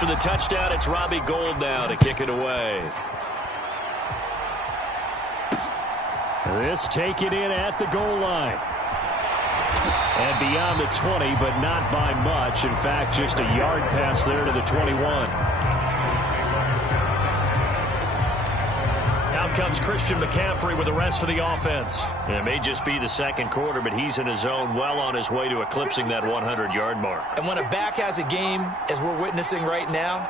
After the touchdown, it's Robbie Gould now to kick it away. This taken in at the goal line. And beyond the 20, but not by much. In fact, just a yard pass there to the 21. Out comes Christian McCaffrey with the rest of the offense. It may just be the second quarter, but he's in his zone, well on his way to eclipsing that 100-yard mark. And when a back has a game, as we're witnessing right now,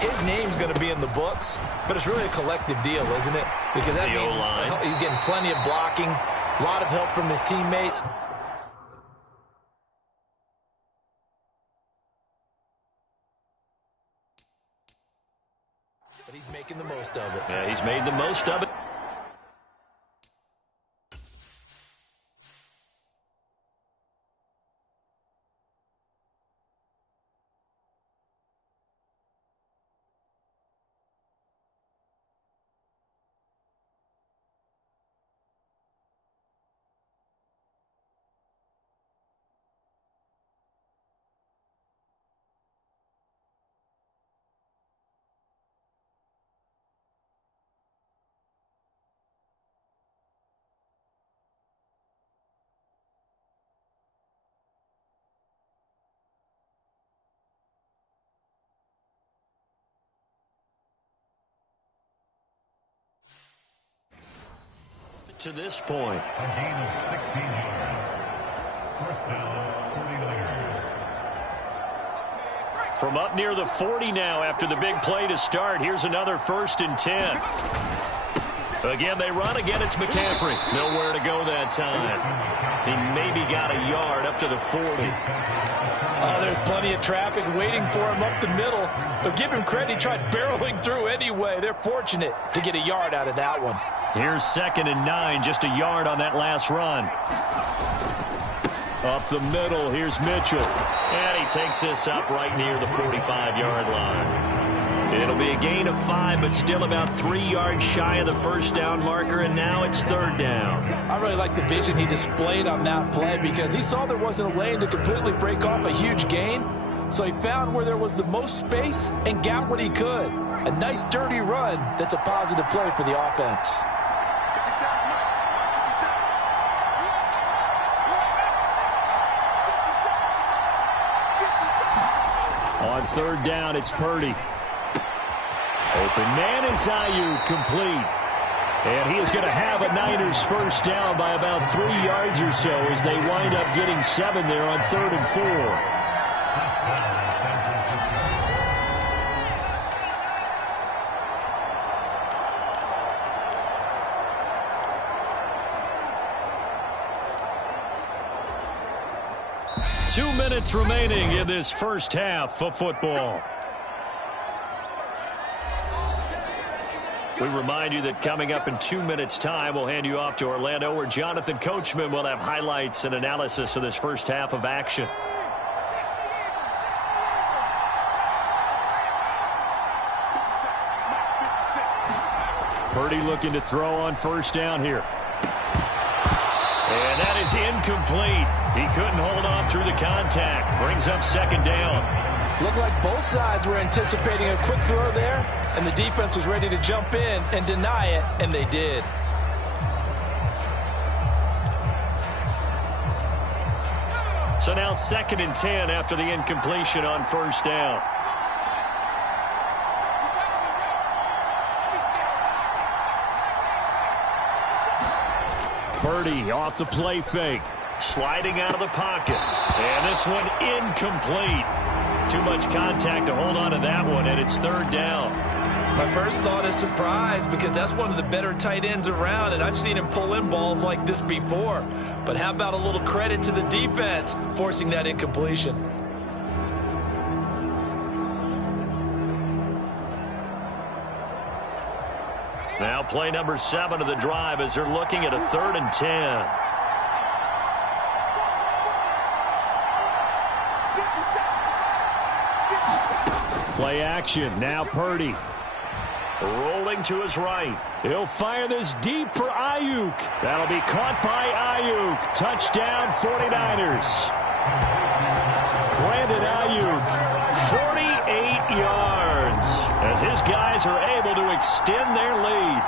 his name's going to be in the books, but it's really a collective deal, isn't it? Because that means he's getting plenty of blocking, a lot of help from his teammates. But he's making the most of it. Yeah, he's made the most of it. To this point. A gain of 16 yards. First down, 49ers. From up near the 40 now after the big play to start. Here's another 1st and 10. Again, they run. Again, it's McCaffrey. Nowhere to go that time. He maybe got a yard up to the 40. There's plenty of traffic waiting for him up the middle. But give him credit, he tried barreling through anyway. They're fortunate to get a yard out of that one. Here's 2nd and 9, just a yard on that last run. Up the middle, here's Mitchell. And he takes this up right near the 45-yard line. It'll be a gain of 5, but still about 3 yards shy of the first down marker, and now it's 3rd down. I really like the vision he displayed on that play because he saw there wasn't a lane to completely break off a huge gain. So he found where there was the most space and got what he could. A nice, dirty run that's a positive play for the offense. On 3rd down, it's Purdy. Open man is Ayuk, complete. And he is going to have a Niners first down by about 3 yards or so as they wind up getting 7 there on 3rd and 4. 2 minutes remaining in this first half of football. We remind you that coming up in 2 minutes' time, we'll hand you off to Orlando, where Jonathan Coachman will have highlights and analysis of this first half of action. Purdy looking to throw on first down here. And that is incomplete. He couldn't hold on through the contact. Brings up 2nd down. Looked like both sides were anticipating a quick throw there, and the defense was ready to jump in and deny it, and they did. So now 2nd and 10 after the incompletion on first down. Purdy off the play fake. Sliding out of the pocket. And this one incomplete. Too much contact to hold on to that one, and it's 3rd down. My first thought is surprise because that's one of the better tight ends around, and I've seen him pull in balls like this before. But how about a little credit to the defense forcing that incompletion? Now play number 7 of the drive as they're looking at a 3rd and 10. Play action. Now Purdy. Rolling to his right. He'll fire this deep for Ayuk. That'll be caught by Ayuk. Touchdown 49ers. Brandon Ayuk. 48 Buckeyes are able to extend their lead.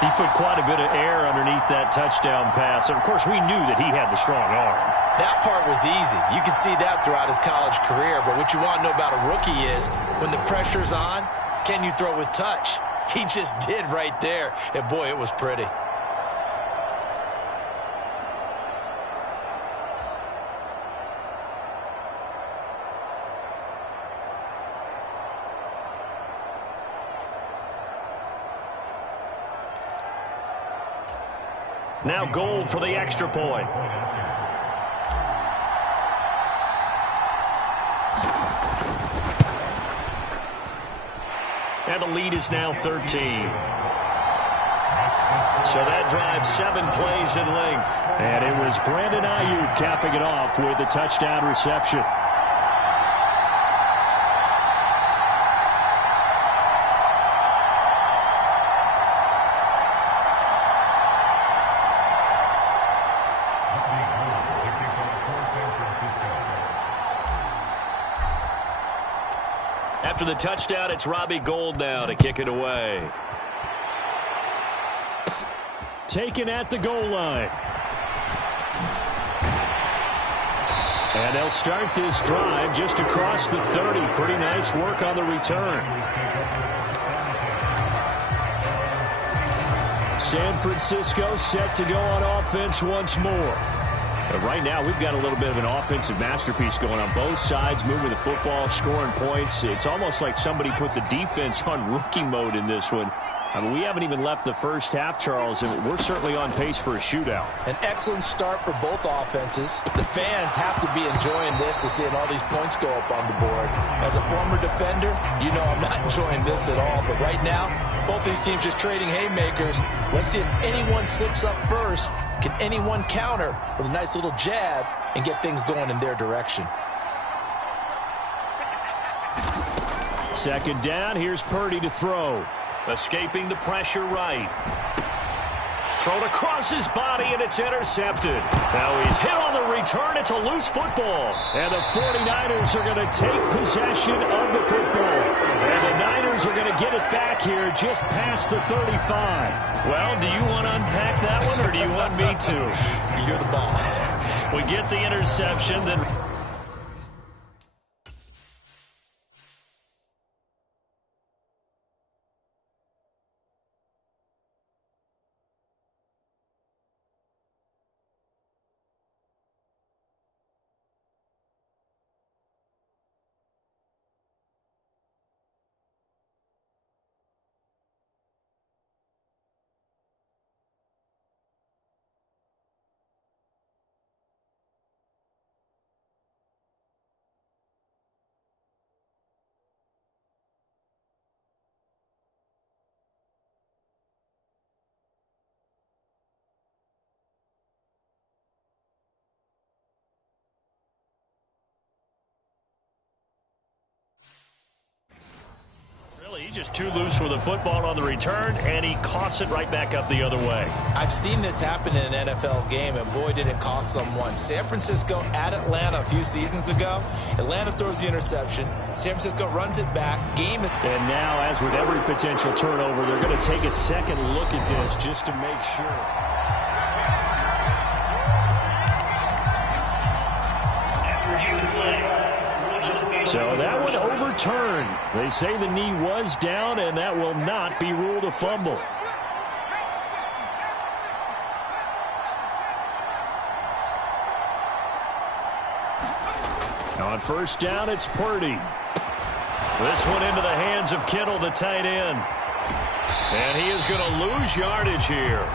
He put quite a bit of air underneath that touchdown pass. And, of course, we knew that he had the strong arm. That part was easy. You could see that throughout his college career. But what you want to know about a rookie is when the pressure's on, can you throw with touch? He just did right there. And, boy, it was pretty. Now Gold for the extra point. And the lead is now 13. So that drives 7 plays in length. And it was Brandon Ayuk capping it off with a touchdown reception. After the touchdown, it's Robbie Gould now to kick it away. Taken at the goal line. And they'll start this drive just across the 30. Pretty nice work on the return. San Francisco set to go on offense once more. But right now, we've got a little bit of an offensive masterpiece going on both sides, moving the football, scoring points. It's almost like somebody put the defense on rookie mode in this one. I mean, we haven't even left the first half, Charles, and we're certainly on pace for a shootout. An excellent start for both offenses. The fans have to be enjoying this to seeing all these points go up on the board. As a former defender, you know I'm not enjoying this at all. But right now, both these teams just trading haymakers. Let's see if anyone slips up first. Can anyone counter with a nice little jab and get things going in their direction? Second down, here's Purdy to throw. Escaping the pressure right. Thrown across his body, and it's intercepted. Now he's hit on the return. It's a loose football. And the 49ers are going to take possession of the football. And the Niners are going to get it back here just past the 35. Well, do you want to unpack that one, or do you want me to? You're the boss. We get the interception, then... He's just too loose with the football on the return, and he coughs it right back up the other way. I've seen this happen in an NFL game, and boy, did it cost someone. San Francisco at Atlanta a few seasons ago. Atlanta throws the interception. San Francisco runs it back. And now, as with every potential turnover, they're going to take a second look at this just to make sure. So that one overturned. They say the knee was down, and that will not be ruled a fumble. On first down, it's Purdy. This one into the hands of Kittle, the tight end. And he is going to lose yardage here.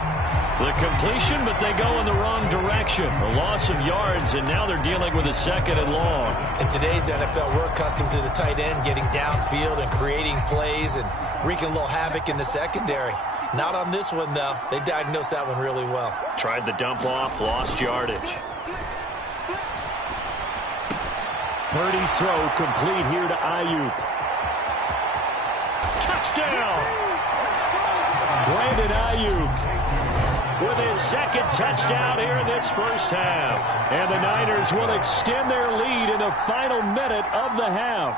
The completion, but they go in the wrong direction. A loss of yards, and now they're dealing with a second and long. In today's NFL, we're accustomed to the tight end getting downfield and creating plays and wreaking a little havoc in the secondary. Not on this one, though. They diagnosed that one really well. Tried the dump off, lost yardage. Purdy's throw complete here to Ayuk. Touchdown! Brandon Ayuk with his second touchdown here in this first half. And the Niners will extend their lead in the final minute of the half.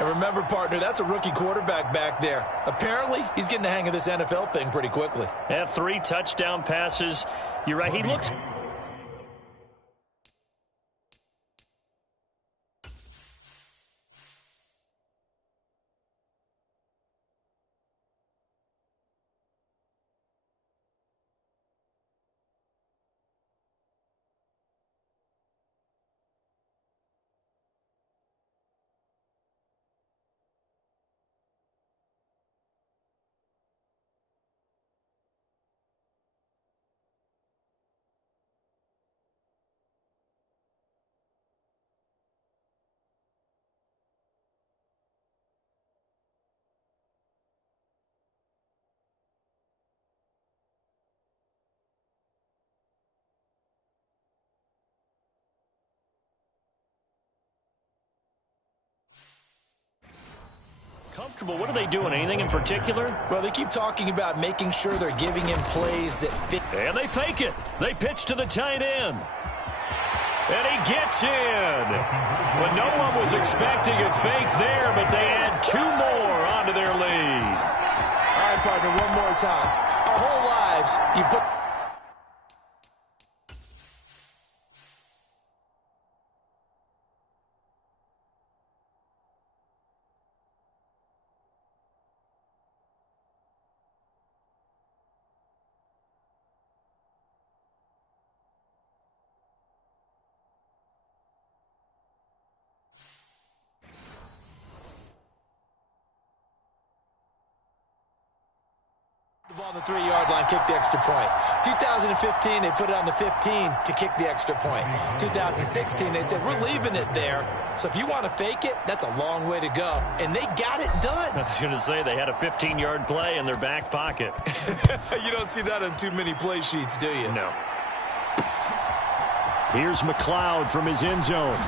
And remember, partner, that's a rookie quarterback back there. Apparently, he's getting the hang of this NFL thing pretty quickly. Yeah, 3 touchdown passes. You're right. He looks... Comfortable. What are they doing? Anything in particular? Well, they keep talking about making sure they're giving him plays that fit. And they fake it. They pitch to the tight end. And he gets in. But no one was expecting a fake there, but they add 2 more onto their lead. All right, partner, one more time. Our whole lives, you put... the ball on the 3-yard line, kick the extra point. 2015, they put it on the 15 to kick the extra point. 2016, they said, we're leaving it there. So if you want to fake it, that's a long way to go. And they got it done. I was going to say they had a 15-yard play in their back pocket. You don't see that on too many play sheets, do you? No. Here's McLeod from his end zone.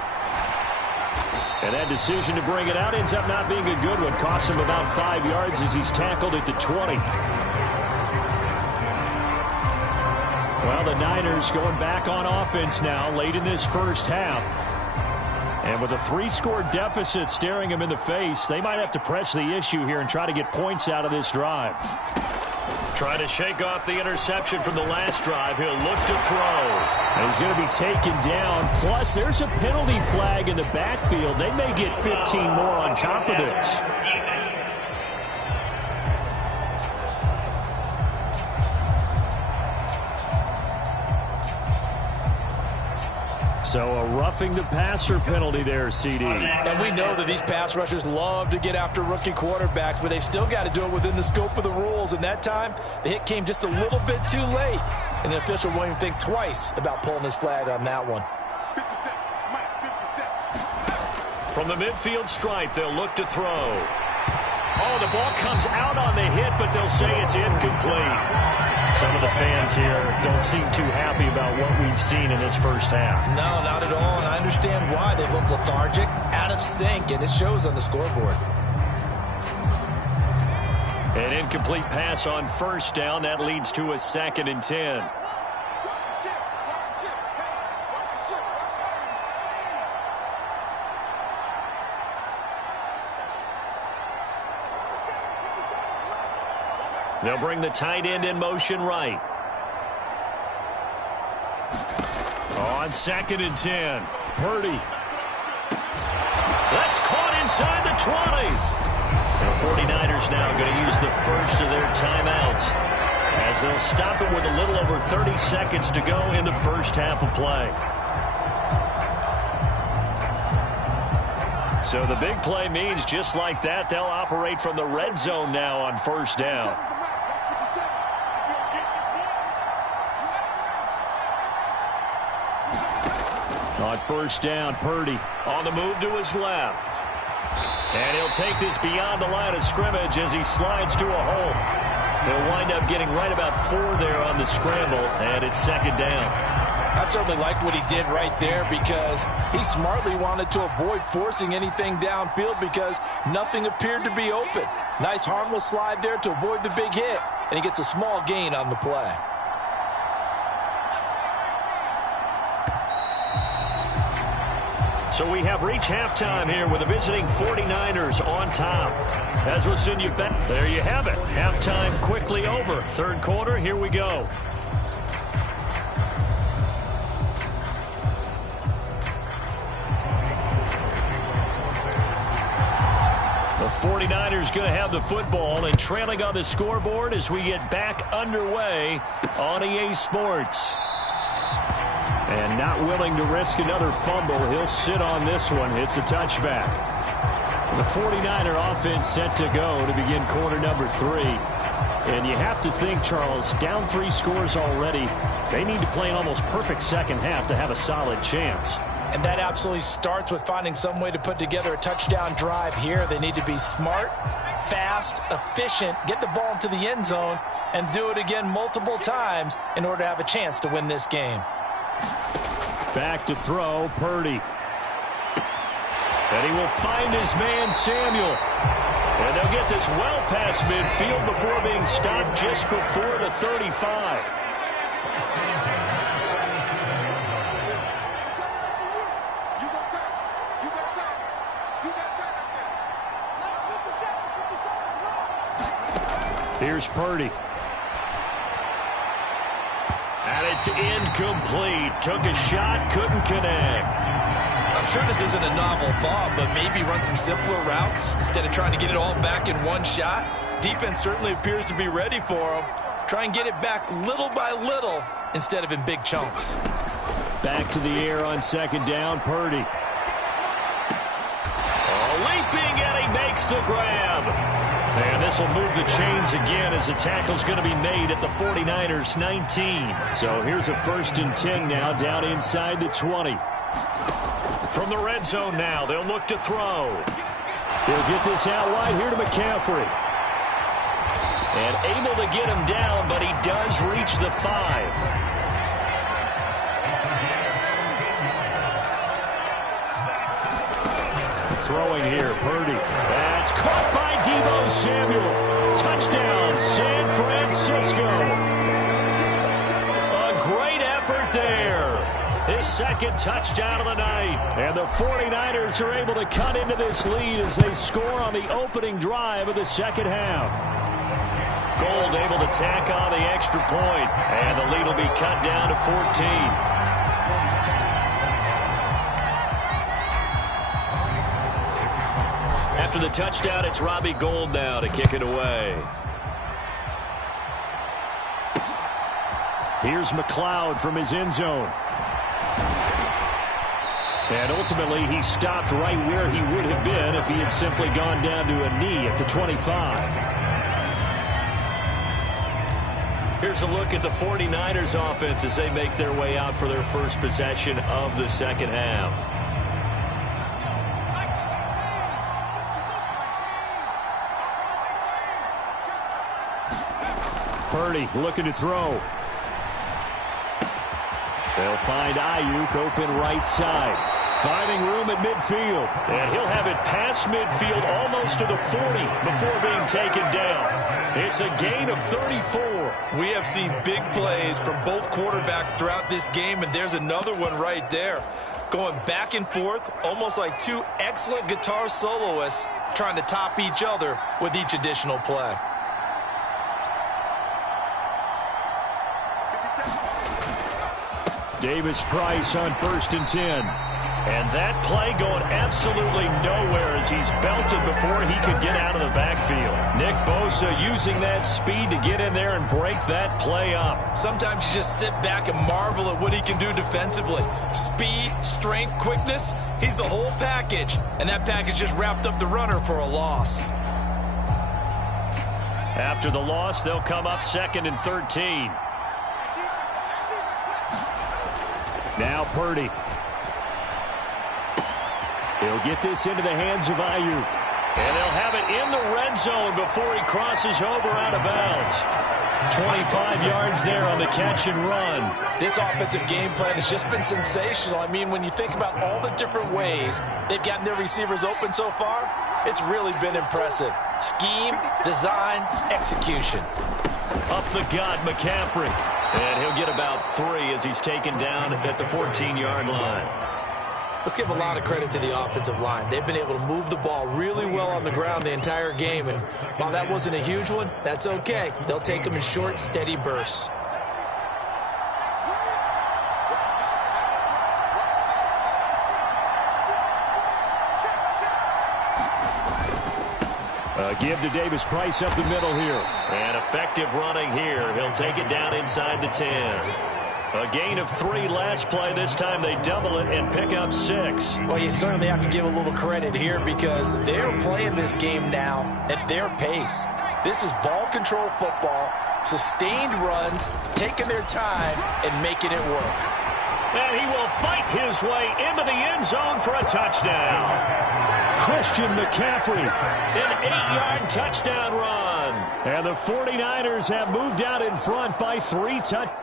And that decision to bring it out ends up not being a good one. Costs him about 5 yards as he's tackled at the 20. Well, the Niners going back on offense now late in this first half. And with a 3-score deficit staring him in the face, they might have to press the issue here and try to get points out of this drive. Trying to shake off the interception from the last drive. He'll look to throw. And he's going to be taken down. Plus, there's a penalty flag in the backfield. They may get 15 more on top of this. So a roughing the passer penalty there, CD. And we know that these pass rushers love to get after rookie quarterbacks, but they've still got to do it within the scope of the rules. And that time, the hit came just a little bit too late. And the official won't even think twice about pulling his flag on that one. 50 From the midfield stripe, they'll look to throw. Oh, the ball comes out on the hit, but they'll say it's incomplete. Some of the fans here don't seem too happy about what we've seen in this first half. No, not at all, and I understand why. They look lethargic, out of sync, and it shows on the scoreboard. An incomplete pass on first down. That leads to a 2nd and 10. They'll bring the tight end in motion right. On 2nd and 10. Purdy. That's caught inside the 20. The 49ers now going to use the first of their timeouts as they'll stop it with a little over 30 seconds to go in the first half of play. So the big play means just like that, they'll operate from the red zone now on first down. On first down, Purdy. On the move to his left. And he'll take this beyond the line of scrimmage as he slides to a hole. He'll wind up getting right about 4 there on the scramble, and it's 2nd down. I certainly liked what he did right there because he smartly wanted to avoid forcing anything downfield because nothing appeared to be open. Nice harmless slide there to avoid the big hit, and he gets a small gain on the play. So we have reached halftime here with the visiting 49ers on top. As we'll send you back. There you have it. Halftime quickly over. Third quarter, here we go. The 49ers going to have the football and trailing on the scoreboard as we get back underway on EA Sports. And not willing to risk another fumble. He'll sit on this one. It's a touchback. The 49er offense set to go to begin quarter number 3. And you have to think, Charles, down 3 scores already. They need to play an almost perfect second half to have a solid chance. And that absolutely starts with finding some way to put together a touchdown drive here. They need to be smart, fast, efficient, get the ball into the end zone, and do it again multiple times in order to have a chance to win this game. Back to throw, Purdy. And he will find his man, Samuel. And they'll get this well past midfield before being stopped just before the 35. Here's Purdy. And it's incomplete. Took a shot, couldn't connect. I'm sure this isn't a novel thought, but maybe run some simpler routes instead of trying to get it all back in one shot. Defense certainly appears to be ready for him. Try and get it back little by little instead of in big chunks. Back to the air on second down, Purdy. Leaping, and he makes the grab. And this will move the chains again as the tackle's going to be made at the 49ers 19. So here's a 1st and 10 now down inside the 20. From the red zone now, they'll look to throw. He'll get this out wide here to McCaffrey. And able to get him down, but he does reach the 5. Throwing here, Purdy. That's caught by Deebo Samuel. Touchdown, San Francisco. A great effort there. His second touchdown of the night. And the 49ers are able to cut into this lead as they score on the opening drive of the second half. Gold able to tack on the extra point. And the lead will be cut down to 14. After the touchdown, it's Robbie Gould now to kick it away. Here's McLeod from his end zone. And ultimately, he stopped right where he would have been if he had simply gone down to a knee at the 25. Here's a look at the 49ers offense as they make their way out for their first possession of the second half. Purdy looking to throw. They'll find Ayuk open right side. Finding room at midfield. And he'll have it past midfield almost to the 40 before being taken down. It's a gain of 34. We have seen big plays from both quarterbacks throughout this game, and there's another one right there. Going back and forth, almost like two excellent guitar soloists trying to top each other with each additional play. Davis-Price on 1st and 10. And that play going absolutely nowhere as he's belted before he could get out of the backfield. Nick Bosa using that speed to get in there and break that play up. Sometimes you just sit back and marvel at what he can do defensively. Speed, strength, quickness, he's the whole package. And that package just wrapped up the runner for a loss. After the loss, they'll come up 2nd and 13. Now Purdy. He'll get this into the hands of Ayuk. And they'll have it in the red zone before he crosses over out of bounds. 25 yards there on the catch and run. This offensive game plan has just been sensational. I mean, when you think about all the different ways they've gotten their receivers open so far, it's really been impressive. Scheme, design, execution. Up the gut, McCaffrey. And he'll get about 3 as he's taken down at the 14-yard line. Let's give a lot of credit to the offensive line. They've been able to move the ball really well on the ground the entire game, and while that wasn't a huge one, that's okay. They'll take them in short, steady bursts. Give to Davis Price up the middle here. And effective running here. He'll take it down inside the 10. A gain of 3 last play. This time they double it and pick up 6. Well, you certainly have to give a little credit here because they're playing this game now at their pace. This is ball control football, sustained runs, taking their time, and making it work. And he will fight his way into the end zone for a touchdown. Christian McCaffrey. An 8-yard touchdown run. And the 49ers have moved out in front by 3 touchdowns.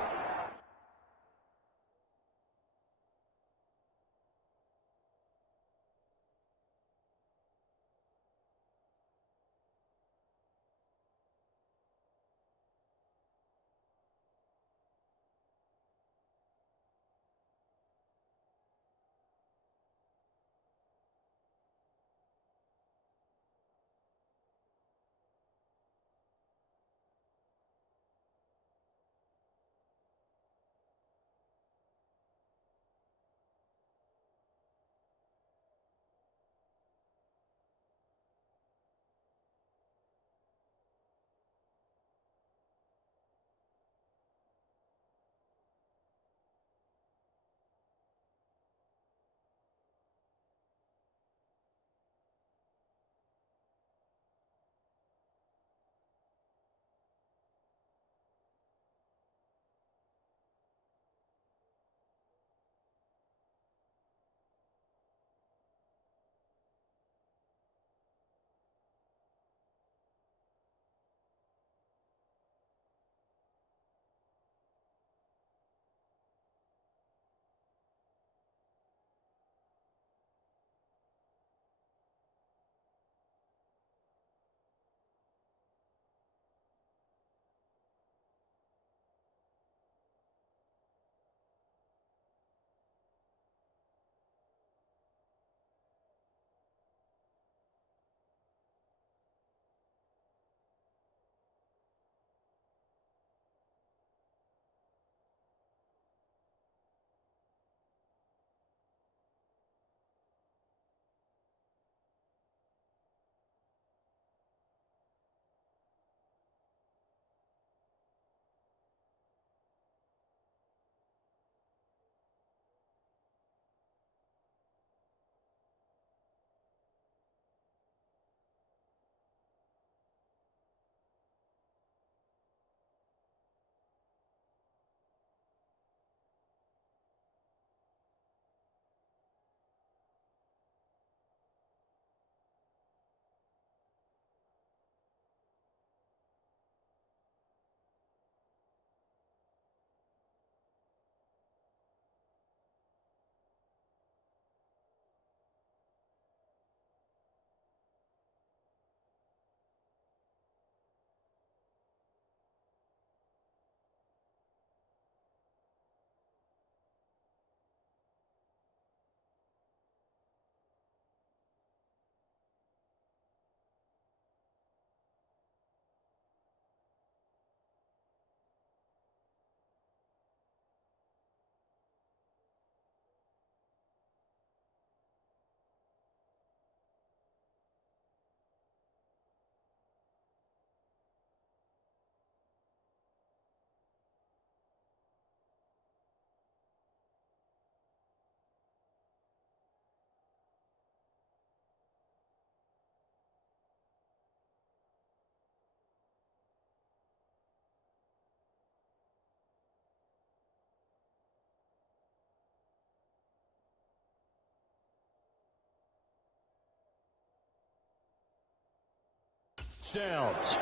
Downs.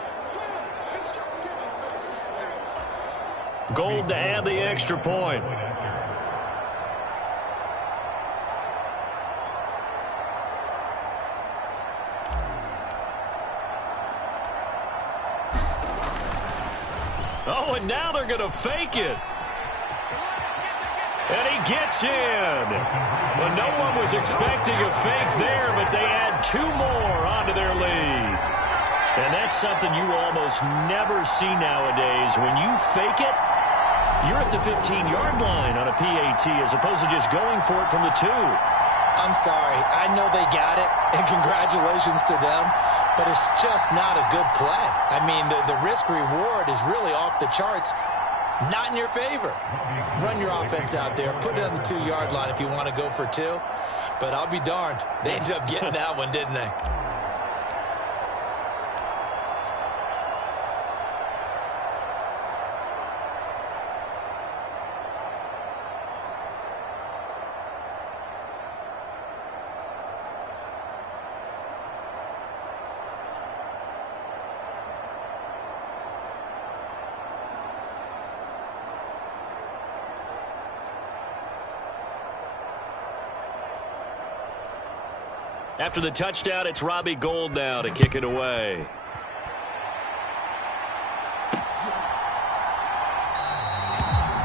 Gold to add the extra point. Oh, and now they're going to fake it. And he gets in. Well, no one was expecting a fake there, but they add 2 more onto their lead. And that's something you almost never see nowadays. When you fake it, you're at the 15-yard line on a PAT as opposed to just going for it from the 2. I'm sorry. I know they got it, and congratulations to them, but it's just not a good play. I mean, the risk-reward is really off the charts, not in your favor. Run your offense out there. Put it on the 2-yard line if you want to go for 2. But I'll be darned. They ended up getting that one, didn't they? After the touchdown, it's Robbie Gould now to kick it away.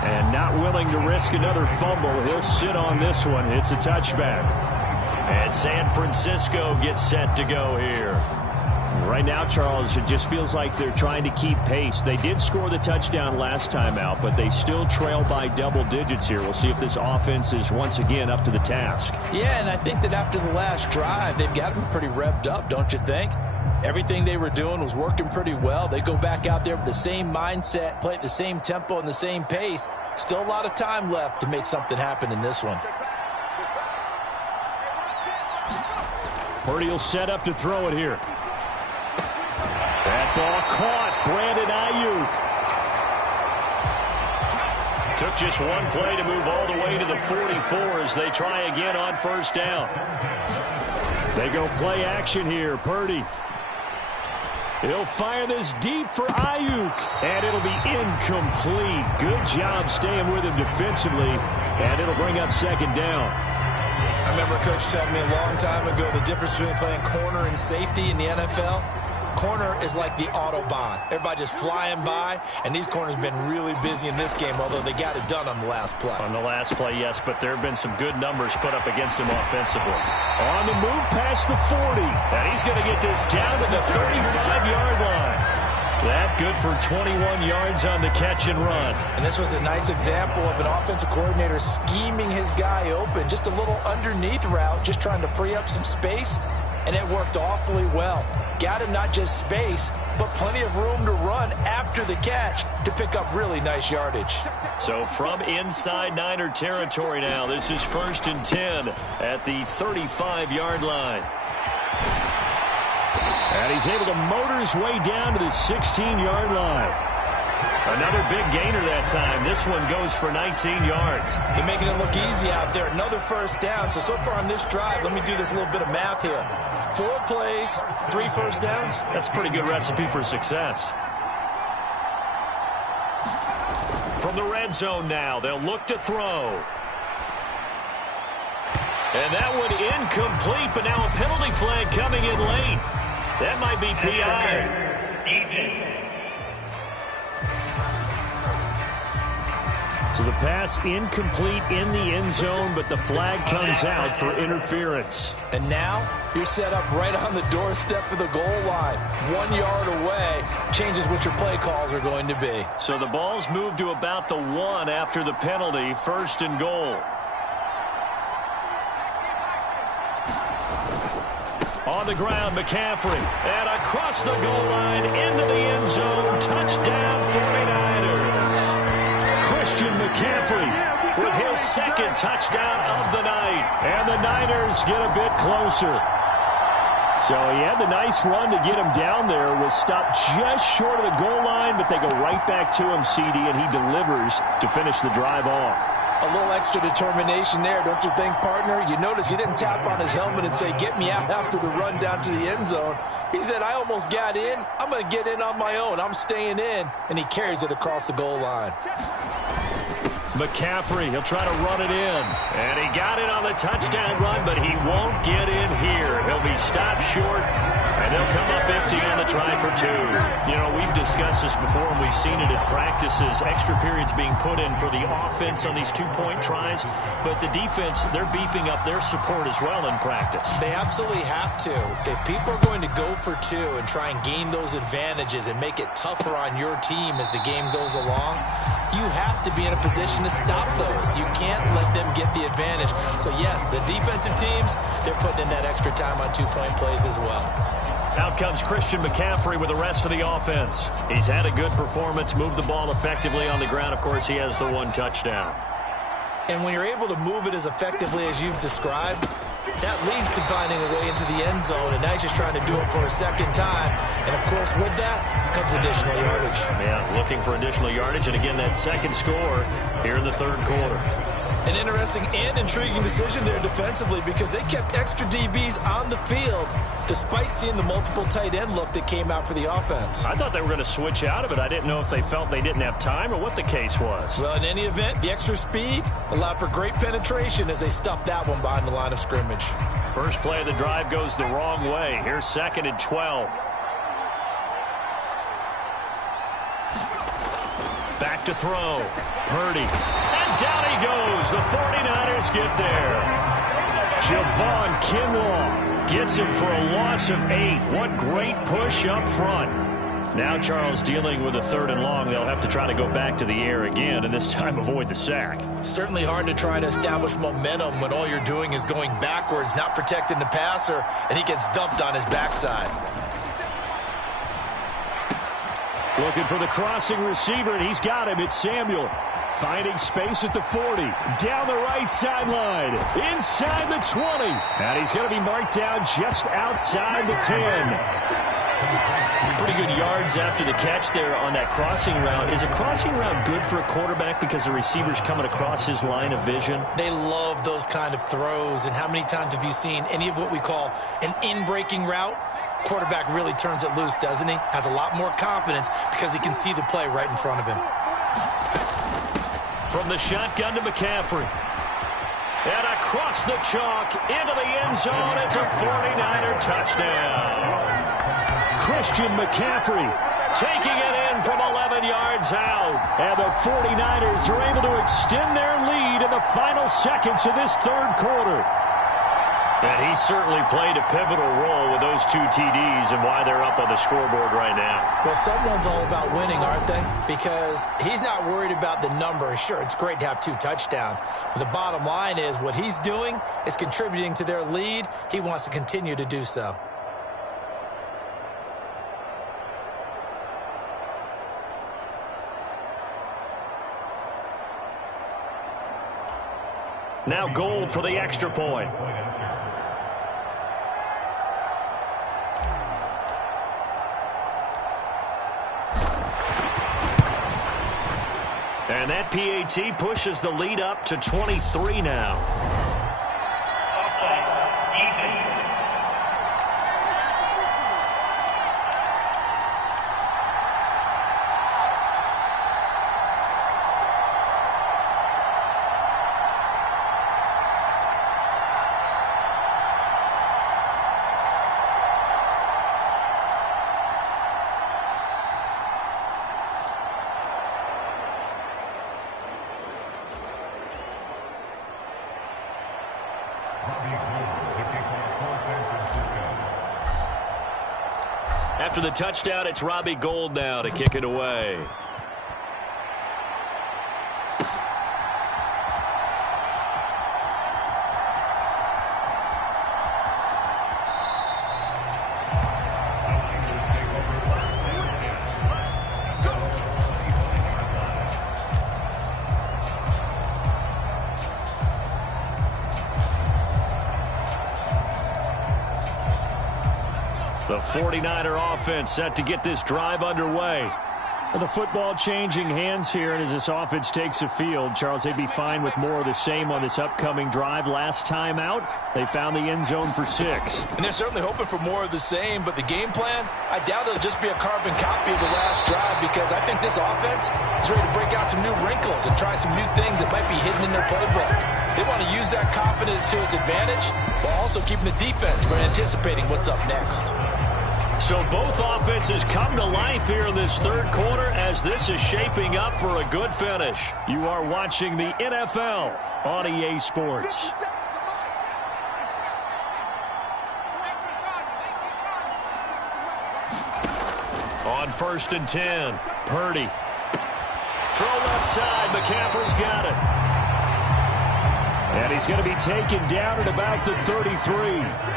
And not willing to risk another fumble. He'll sit on this one. It's a touchback. And San Francisco gets set to go here. Right now, Charles, it just feels like they're trying to keep pace. They did score the touchdown last time out, but they still trail by double digits here. We'll see if this offense is once again up to the task. Yeah, and I think that after the last drive, they've got them pretty revved up, don't you think? Everything they were doing was working pretty well. They go back out there with the same mindset, play at the same tempo and the same pace. Still a lot of time left to make something happen in this one. Purdy will set up to throw it here. That ball caught. Brandon Ayuk. Took just one play to move all the way to the 44 as they try again on first down. They go play action here. Purdy. He'll fire this deep for Ayuk. And it'll be incomplete. Good job staying with him defensively. And it'll bring up second down. I remember Coach telling me a long time ago the difference between playing corner and safety in the NFL. Corner is like the Autobahn. Everybody just flying by, and these corners have been really busy in this game, although they got it done on the last play. On the last play, yes, but there have been some good numbers put up against him offensively. On the move past the 40. And he's going to get this down to the 35-yard line. That good for 21 yards on the catch and run. And this was a nice example of an offensive coordinator scheming his guy open. Just a little underneath route, just trying to free up some space, and it worked awfully well. Got him not just space, but plenty of room to run after the catch to pick up really nice yardage. So from inside Niner territory now, this is 1st and 10 at the 35-yard line. And he's able to motor his way down to the 16-yard line. Another big gainer that time. This one goes for 19 yards. They're making it look easy out there. Another first down. So far on this drive, let me do this little bit of math here. 4 plays, 3 first downs. That's a pretty good recipe for success. From the red zone now, they'll look to throw. And that one incomplete, but now a penalty flag coming in late. That might be PI. So the pass incomplete in the end zone, but the flag comes out for interference. And now you're set up right on the doorstep of the goal line. 1 yard away changes what your play calls are going to be. So the ball's moved to about the 1 after the penalty, 1st and goal. On the ground, McCaffrey. And across the goal line, into the end zone. Touchdown, 49ers. Christian McCaffrey with his second touchdown of the night. And the Niners get a bit closer. So he had the nice run to get him down there. Was stopped just short of the goal line, but they go right back to him, CD, and he delivers to finish the drive off. A little extra determination there, don't you think, partner? You notice he didn't tap on his helmet and say, get me out after the run down to the end zone. He said, I almost got in. I'm going to get in on my own. I'm staying in. And he carries it across the goal line. McCaffrey, he'll try to run it in. And he got it on the touchdown run, but he won't get in here. He'll be stopped short, and they'll come up Attempting on the try for two. You know, we've discussed this before, and we've seen it at practices. Extra periods being put in for the offense on these two-point tries. But the defense, they're beefing up their support as well in practice. They absolutely have to. If people are going to go for two and try and gain those advantages and make it tougher on your team as the game goes along, you have to be in a position to stop those. You can't let them get the advantage. So, yes, the defensive teams, they're putting in that extra time on two-point plays as well. Out comes Christian McCaffrey with the rest of the offense. He's had a good performance, moved the ball effectively on the ground. Of course, he has the one touchdown. And when you're able to move it as effectively as you've described, that leads to finding a way into the end zone, and now he's just trying to do it for a second time. And, of course, with that comes additional yardage. Yeah, looking for additional yardage, and again, that second score here in the third quarter. An interesting and intriguing decision there defensively because they kept extra DBs on the field despite seeing the multiple tight end look that came out for the offense. I thought they were going to switch out of it. I didn't know if they felt they didn't have time or what the case was. Well, in any event, the extra speed allowed for great penetration as they stuffed that one behind the line of scrimmage. First play of the drive goes the wrong way. Here's 2nd and 12. Back to throw. Purdy. And down he goes. The 49ers get there. Javon Kinlaw gets him for a loss of 8. What great push up front. Now Charles dealing with a 3rd and long. They'll have to try to go back to the air again, and this time avoid the sack. Certainly hard to try to establish momentum when all you're doing is going backwards, not protecting the passer, and he gets dumped on his backside. Looking for the crossing receiver, and he's got him. It's Samuel. Finding space at the 40. Down the right sideline. Inside the 20. And he's going to be marked down just outside the 10. Pretty good yards after the catch there on that crossing route. Is a crossing route good for a quarterback because the receiver's coming across his line of vision? They love those kind of throws. And how many times have you seen any of what we call an in-breaking route? Quarterback really turns it loose, doesn't he? Has a lot more confidence because he can see the play right in front of him. From the shotgun to McCaffrey. And across the chalk into the end zone. It's a 49er touchdown. Christian McCaffrey taking it in from 11 yards out. And the 49ers are able to extend their lead in the final seconds of this third quarter. And he certainly played a pivotal role with those 2 TDs and why they're up on the scoreboard right now. Well, someone's all about winning, aren't they? Because he's not worried about the number. Sure, it's great to have 2 touchdowns. But the bottom line is what he's doing is contributing to their lead. He wants to continue to do so. Now Gold for the extra point. And that PAT pushes the lead up to 23 now. After the touchdown, it's Robbie Gould now to kick it away. The 49er offense set to get this drive underway. Well, the football changing hands here, and as this offense takes the field, Charles, they'd be fine with more of the same on this upcoming drive. Last time out, they found the end zone for 6. And they're certainly hoping for more of the same, but the game plan, I doubt it'll just be a carbon copy of the last drive because I think this offense is ready to break out some new wrinkles and try some new things that might be hidden in their playbook. They want to use that confidence to its advantage while also keeping the defense from anticipating what's up next. So both offenses come to life here in this third quarter as this is shaping up for a good finish. You are watching the NFL on EA Sports. On 1st and 10, Purdy. Throw left side, McCaffrey's got it. And he's going to be taken down at about the 33.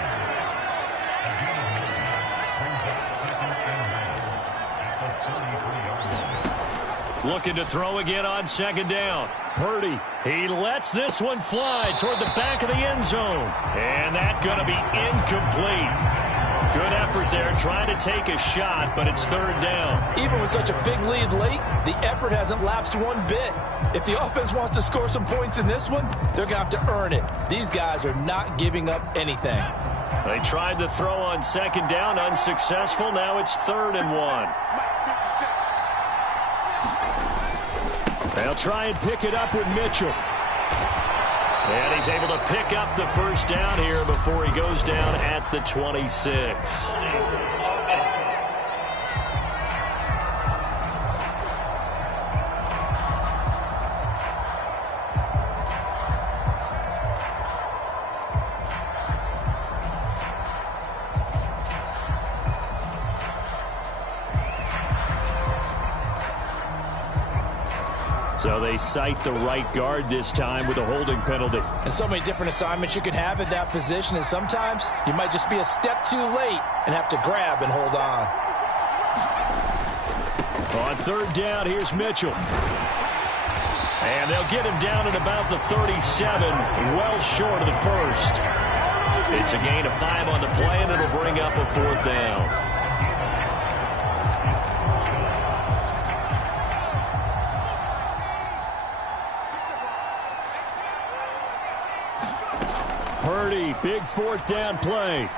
Looking to throw again on 2nd down. Purdy, he lets this one fly toward the back of the end zone. And that's going to be incomplete. Good effort there, trying to take a shot, but it's 3rd down. Even with such a big lead late, the effort hasn't lapsed one bit. If the offense wants to score some points in this one, they're going to have to earn it. These guys are not giving up anything. They tried to throw on 2nd down, unsuccessful. Now it's 3rd and 1. They'll try and pick it up with Mitchell. And he's able to pick up the 1st down here before he goes down at the 26. So they cite the right guard this time with a holding penalty. And so many different assignments you can have at that position, and sometimes you might just be a step too late and have to grab and hold on. On 3rd down, here's Mitchell. And they'll get him down at about the 37, well short of the 1st. It's a gain of 5 on the play, and it'll bring up a 4th down. Purdy, big 4th down play.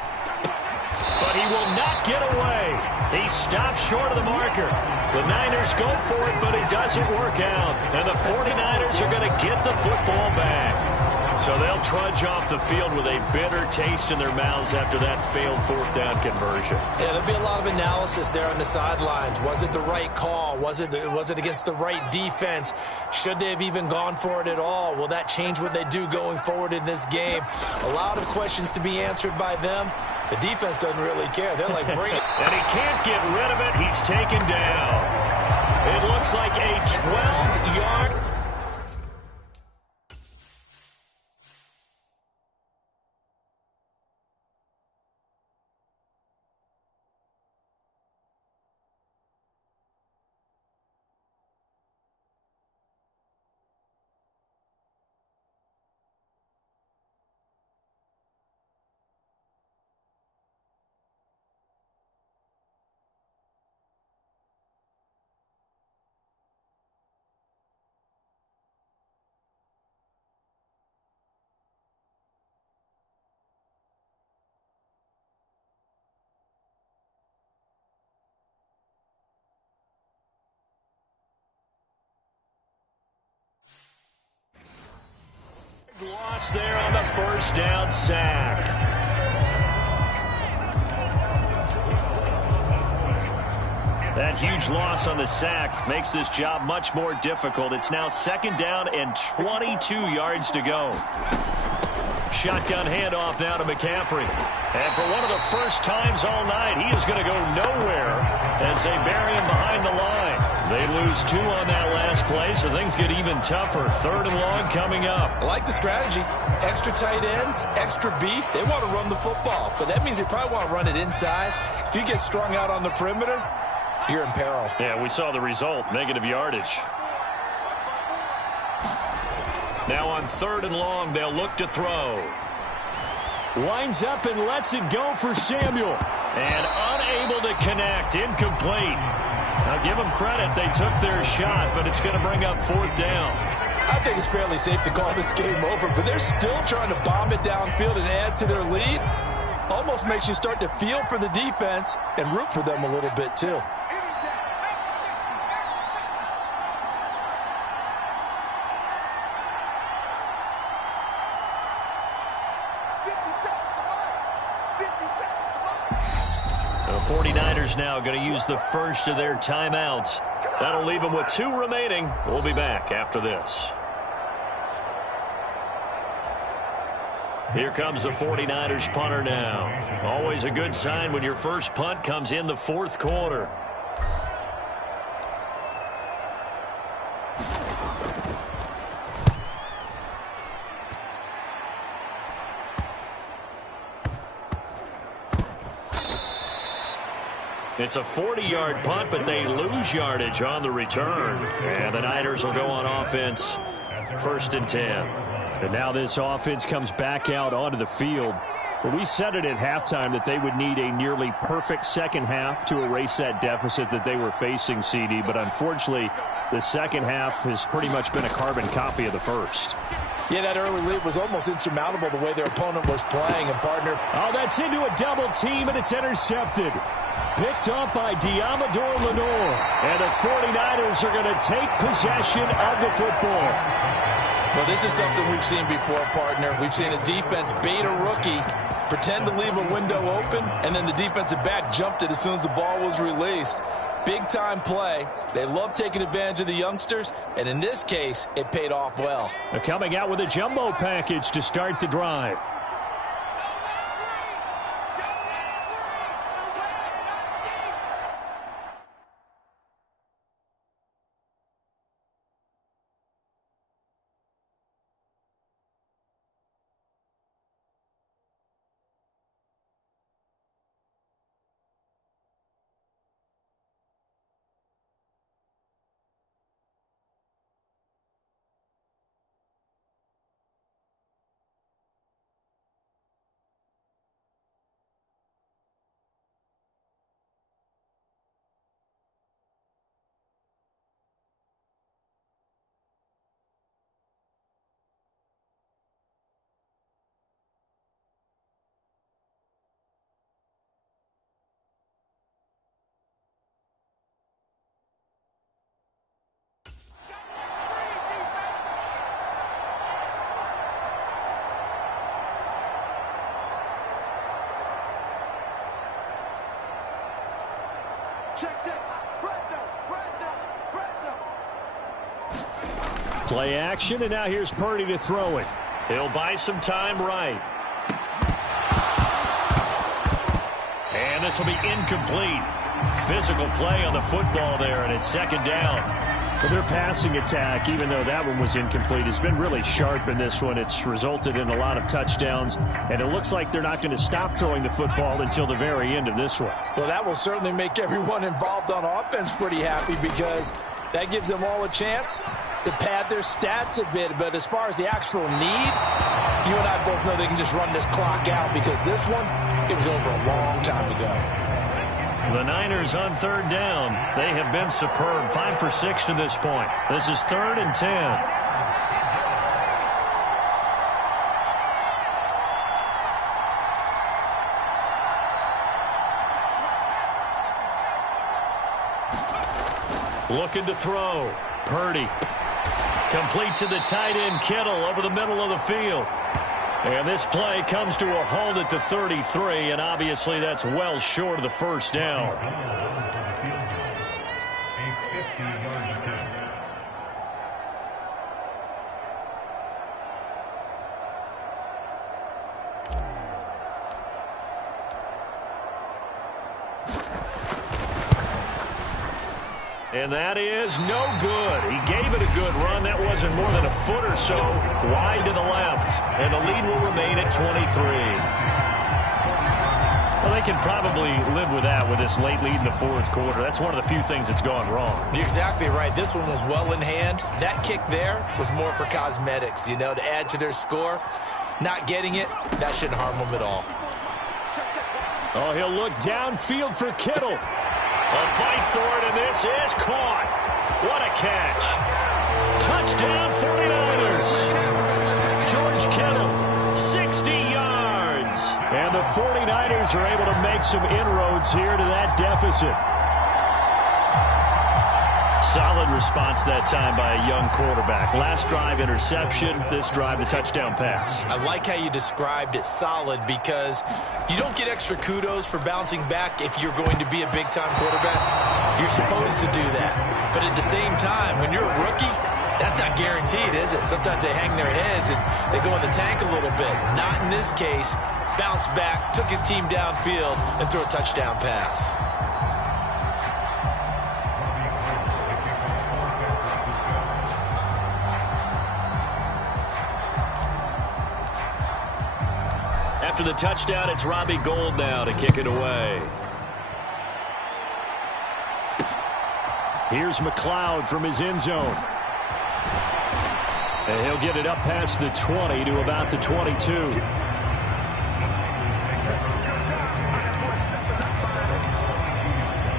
But he will not get away. He stops short of the marker. The Niners go for it, but it doesn't work out. And the 49ers are going to get the football back. So they'll trudge off the field with a bitter taste in their mouths after that failed 4th down conversion. Yeah, there'll be a lot of analysis there on the sidelines. Was it the right call? Was it against the right defense? Should they have even gone for it at all? Will that change what they do going forward in this game? A lot of questions to be answered by them. The defense doesn't really care. They're like, bring it. And he can't get rid of it. He's taken down. It looks like a 12-yard. Loss there on the 1st down sack. That huge loss on the sack makes this job much more difficult. It's now 2nd down and 22 yards to go. Shotgun handoff now to McCaffrey. And for one of the first times all night, he is going to go nowhere as they bury him behind the line. They lose 2 on that last play, so things get even tougher. 3rd and long coming up. I like the strategy. Extra tight ends, extra beef. They want to run the football, but that means they probably want to run it inside. If you get strung out on the perimeter, you're in peril. Yeah, we saw the result, negative yardage. Now on 3rd and long, they'll look to throw. Winds up and lets it go for Samuel. And unable to connect, incomplete. Now give them credit, they took their shot, but it's going to bring up 4th down. I think it's fairly safe to call this game over, but they're still trying to bomb it downfield and add to their lead. Almost makes you start to feel for the defense and root for them a little bit too. 49ers now going to use the first of their timeouts. That'll leave them with 2 remaining. We'll be back after this. Here comes the 49ers punter now. Always a good sign when your first punt comes in the 4th quarter. It's a 40-yard punt, but they lose yardage on the return. And the Niners will go on offense, 1st and 10. And now this offense comes back out onto the field. Well, we said it at halftime that they would need a nearly perfect second half to erase that deficit that they were facing, CD. But unfortunately, the second half has pretty much been a carbon copy of the first. Yeah, that early lead was almost insurmountable the way their opponent was playing. And, partner, oh, that's into a double team, and it's intercepted. Picked up by Diamador Lenore. And the 49ers are going to take possession of the football. Well, this is something we've seen before, partner. We've seen a defense bait a rookie, pretend to leave a window open, and then the defensive back jumped it as soon as the ball was released. Big-time play. They love taking advantage of the youngsters, and in this case, it paid off well. They're coming out with a jumbo package to start the drive. Play action, and now here's Purdy to throw it. He'll buy some time right. And this will be incomplete. Physical play on the football there, and it's 2nd down. But their passing attack, even though that one was incomplete, has been really sharp in this one. It's resulted in a lot of touchdowns, and it looks like they're not going to stop throwing the football until the very end of this one. Well, that will certainly make everyone involved on offense pretty happy, because that gives them all a chance to pad their stats a bit. But as far as the actual need, you and I both know they can just run this clock out, because this one, it was over a long time ago. The Niners on 3rd down. They have been superb. 5 for 6 to this point. This is 3rd and 10. Looking to throw. Purdy. Complete to the tight end, Kittle, over the middle of the field. And this play comes to a halt at the 33, and obviously that's well short of the 1st down. A 50-yard attempt. And that is no good. He gave it a good run. That wasn't more than a foot or so wide to the left. And the lead will remain at 23. Well, they can probably live with that with this late lead in the 4th quarter. That's one of the few things that's gone wrong. You're exactly right. This one was well in hand. That kick there was more for cosmetics, you know, to add to their score. Not getting it, that shouldn't harm them at all. Oh, he'll look downfield for Kittle. A fight for it, and this is caught. What a catch. Touchdown 49ers. George Kittle, 60 yards. And the 49ers are able to make some inroads here to that deficit. Solid response that time by a young quarterback. Last drive, interception. This drive, the touchdown pass. I like how you described it, solid, because you don't get extra kudos for bouncing back if you're going to be a big-time quarterback. You're supposed to do that. But at the same time, when you're a rookie, that's not guaranteed, is it? Sometimes they hang their heads and they go in the tank a little bit. Not in this case. Bounced back, took his team downfield, and threw a touchdown pass. After the touchdown, it's Robbie Gould now to kick it away. Here's McLeod from his end zone. And he'll get it up past the 20 to about the 22.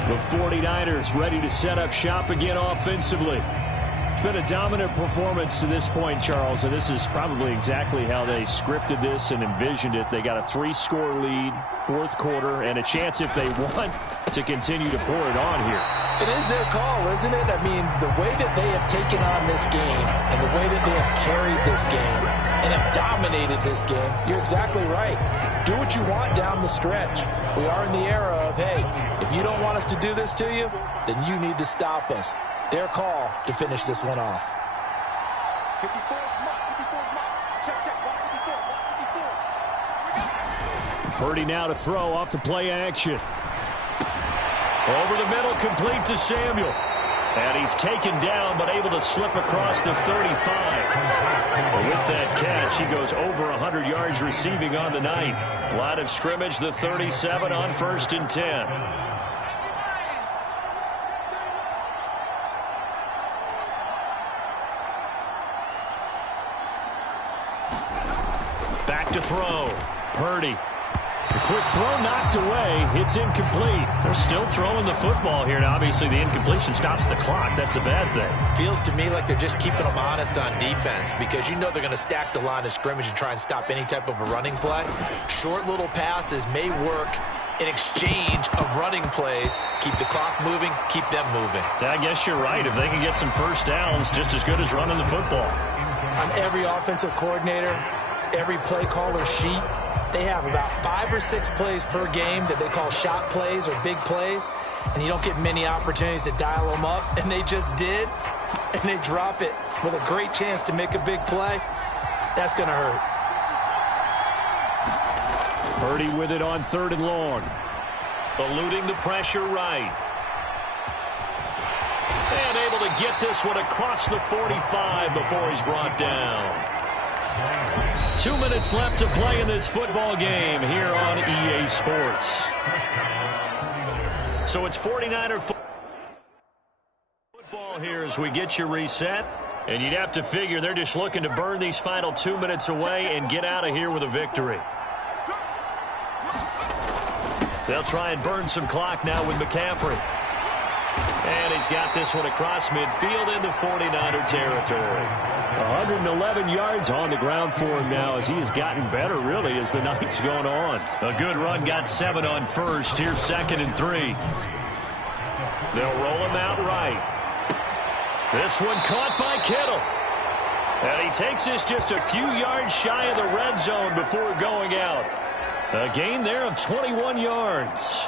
The 49ers ready to set up shop again offensively. It's been a dominant performance to this point, Charles, and this is probably exactly how they scripted this and envisioned it. They got a 3-score lead, fourth quarter, and a chance if they want to continue to pour it on here. It is their call, isn't it? I mean, the way that they have taken on this game and the way that they have carried this game and have dominated this game, you're exactly right. Do what you want down the stretch. We are in the era of, hey, if you don't want us to do this to you, then you need to stop us. Their call to finish this one off. Purdy now to throw off the play action. Over the middle, complete to Samuel. And he's taken down, but able to slip across the 35. And with that catch, he goes over 100 yards receiving on the night. Line of scrimmage, the 37 on 1st and 10. To throw. Purdy. The quick throw knocked away. It's incomplete. They're still throwing the football here. Now, obviously, the incompletion stops the clock. That's a bad thing. Feels to me like they're just keeping them honest on defense because you know they're going to stack the line of scrimmage and try and stop any type of a running play. Short little passes may work in exchange of running plays. Keep the clock moving, keep them moving. I guess you're right. If they can get some first downs, just as good as running the football. On every offensive coordinator, every play caller sheet, they have about 5 or 6 plays per game that they call shot plays or big plays, and you don't get many opportunities to dial them up, and they just did, and they drop it with a great chance to make a big play. That's going to hurt. Purdy with it on 3rd and long. Eluding the pressure right. And able to get this one across the 45 before he's brought down. 2 minutes left to play in this football game here on EA Sports. So it's 49er football here as we get you reset. And you'd have to figure they're just looking to burn these final 2 minutes away and get out of here with a victory. They'll try and burn some clock now with McCaffrey. And he's got this one across midfield into 49er territory. 111 yards on the ground for him now as he has gotten better, really, as the night's gone on. A good run, got 7 on first. Here's 2nd and 3. They'll roll him out right. This one caught by Kittle. And he takes this just a few yards shy of the red zone before going out. A gain there of 21 yards.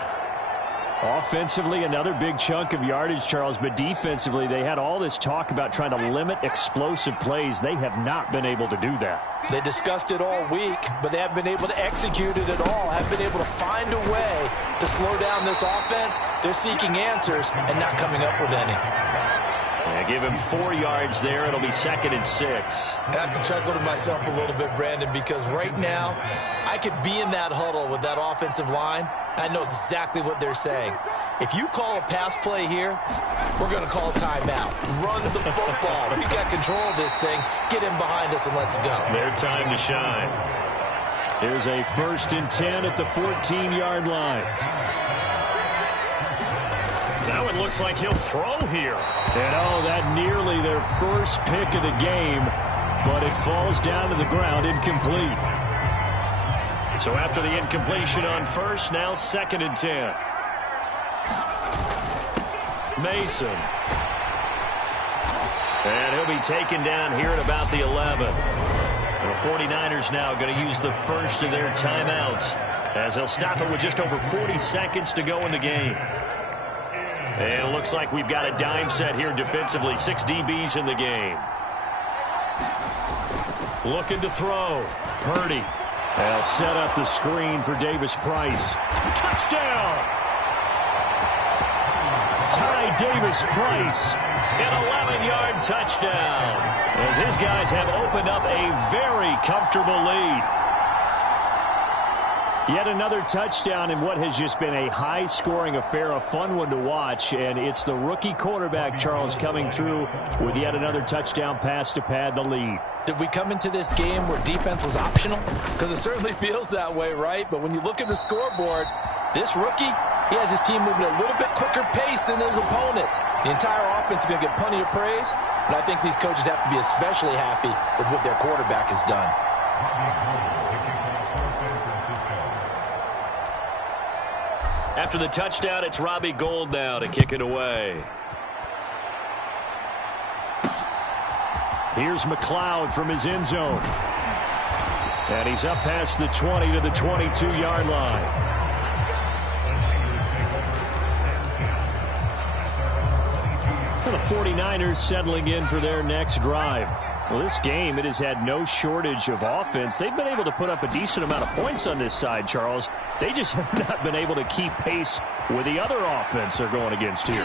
Offensively, another big chunk of yardage, Charles, but defensively, they had all this talk about trying to limit explosive plays. They have not been able to do that. They discussed it all week, but they haven't been able to execute it at all, haven't been able to find a way to slow down this offense. They're seeking answers and not coming up with any. Yeah, give him 4 yards there. It'll be 2nd and 6. I have to chuckle to myself a little bit, Brandon, because right now I could be in that huddle with that offensive line. I know exactly what they're saying. If you call a pass play here, we're going to call a timeout. Run the football. We got control of this thing. Get in behind us and let's go. Their time to shine. Here's a 1st and 10 at the 14-yard line. Now it looks like he'll throw here. And, oh, that nearly their first pick of the game, but it falls down to the ground incomplete. So after the incompletion on first, now 2nd and 10. Mason. And he'll be taken down here at about the 11. And the 49ers now going to use the first of their timeouts as they'll stop it with just over 40 seconds to go in the game. And it looks like we've got a dime set here defensively. 6 DBs in the game. Looking to throw. Purdy. They'll set up the screen for Davis Price. Touchdown! Ty Davis Price. An 11-yard touchdown. As his guys have opened up a very comfortable lead. Yet another touchdown in what has just been a high-scoring affair, a fun one to watch, and it's the rookie quarterback, Charles, coming through with yet another touchdown pass to pad the lead. Did we come into this game where defense was optional? Because it certainly feels that way, right? But when you look at the scoreboard, this rookie, he has his team moving at a little bit quicker pace than his opponents. The entire offense is going to get plenty of praise, but I think these coaches have to be especially happy with what their quarterback has done. After the touchdown, it's Robbie Gould now to kick it away. Here's McLeod from his end zone. And he's up past the 20 to the 22-yard line. The 49ers settling in for their next drive. Well, this game, it has had no shortage of offense. They've been able to put up a decent amount of points on this side, Charles. They just have not been able to keep pace with the other offense they're going against here.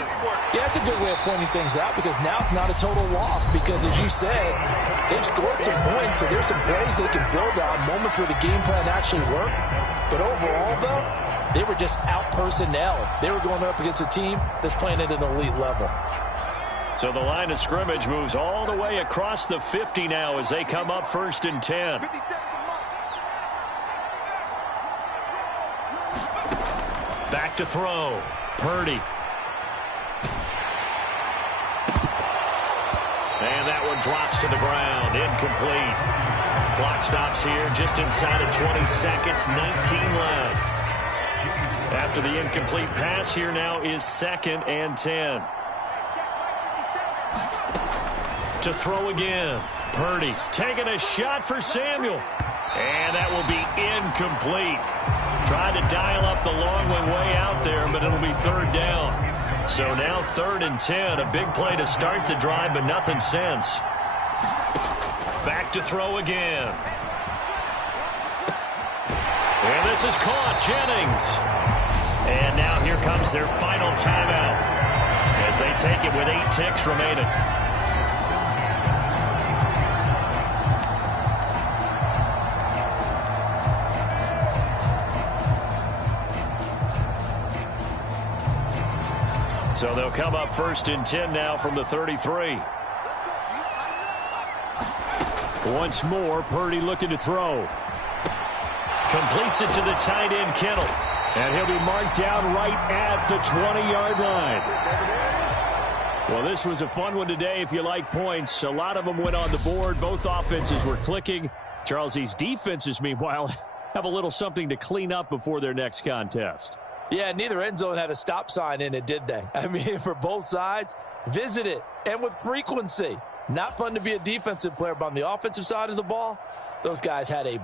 Yeah, that's a good way of pointing things out because now it's not a total loss because, as you said, they've scored some points, so there's some plays they can build on, moments where the game plan actually worked. But overall, though, they were just out-personnelled. They were going up against a team that's playing at an elite level. So the line of scrimmage moves all the way across the 50 now as they come up 1st and 10. Back to throw. Purdy. And that one drops to the ground. Incomplete. Clock stops here just inside of 20 seconds. 19 left. After the incomplete pass, here now is 2nd and 10. To throw again. Purdy taking a shot for Samuel. And that will be incomplete. Tried to dial up the long one way out there, but it'll be 3rd down. So now 3rd and 10. A big play to start the drive, but nothing since. Back to throw again. And this is caught. Jennings. And now here comes their final timeout as they take it with 8 ticks remaining. So they'll come up 1st and 10 now from the 33. Once more, Purdy looking to throw. Completes it to the tight end, Kittle. And he'll be marked down right at the 20-yard line. Well, this was a fun one today if you like points. A lot of them went on the board. Both offenses were clicking. Charles, these defenses, meanwhile, have a little something to clean up before their next contest. Yeah, neither end zone had a stop sign in it, did they? I mean, for both sides, visit it, and with frequency. Not fun to be a defensive player, but on the offensive side of the ball, those guys had a